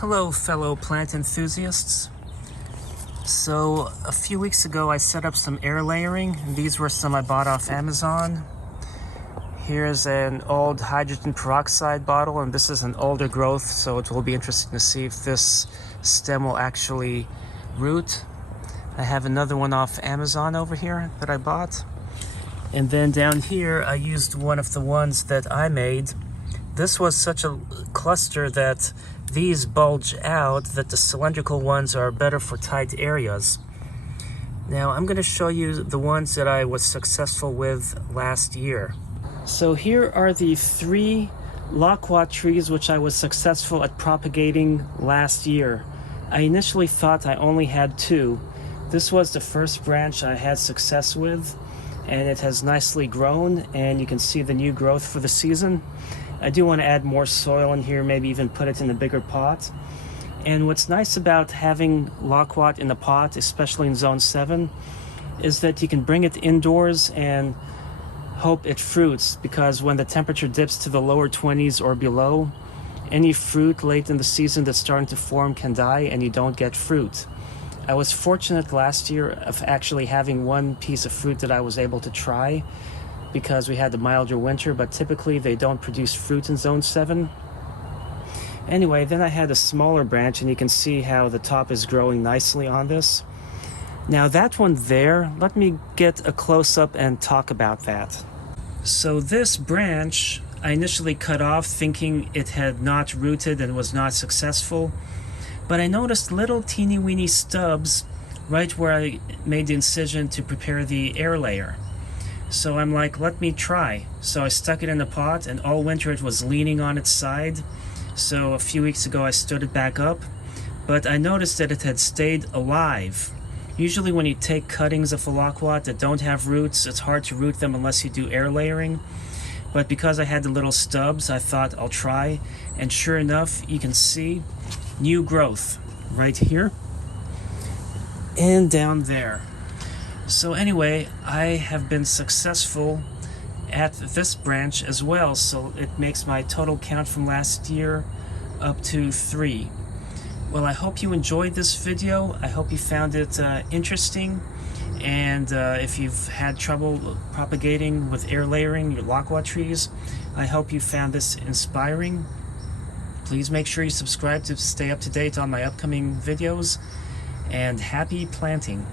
Hello fellow plant enthusiasts. So a few weeks ago I set up some air layering. These were some I bought off Amazon. Here's an old hydrogen peroxide bottle, and this is an older growth, so it will be interesting to see if this stem will actually root. I have another one off Amazon over here that I bought. And then down here I used one of the ones that I made. This was such a cluster that these bulge out, that the cylindrical ones are better for tight areas. Now I'm going to show you the ones that I was successful with last year. So here are the 3 Loquat trees which I was successful at propagating last year. I initially thought I only had 2. This was the first branch I had success with, and it has nicely grown, and you can see the new growth for the season. I do want to add more soil in here, maybe even put it in a bigger pot. And what's nice about having Loquat in the pot, especially in zone 7, is that you can bring it indoors and hope it fruits, because when the temperature dips to the lower 20s or below, any fruit late in the season that's starting to form can die and you don't get fruit. I was fortunate last year of actually having one piece of fruit that I was able to try, because we had the milder winter, but typically they don't produce fruit in zone 7. Anyway, then I had a smaller branch, and you can see how the top is growing nicely on this. Now that one there, let me get a close-up and talk about that. So this branch I initially cut off thinking it had not rooted and was not successful, but I noticed little teeny weeny stubs right where I made the incision to prepare the air layer. So I'm like, let me try. So I stuck it in the pot, and all winter it was leaning on its side. So a few weeks ago I stood it back up, but I noticed that it had stayed alive. Usually when you take cuttings of a Loquat that don't have roots, it's hard to root them unless you do air layering. But because I had the little stubs, I thought I'll try, and sure enough, you can see new growth right here and down there. So anyway, I have been successful at this branch as well, so it makes my total count from last year up to 3. Well, I hope you enjoyed this video. I hope you found it interesting, and if you've had trouble propagating with air layering your Loquat trees, I hope you found this inspiring. Please make sure you subscribe to stay up to date on my upcoming videos, and happy planting.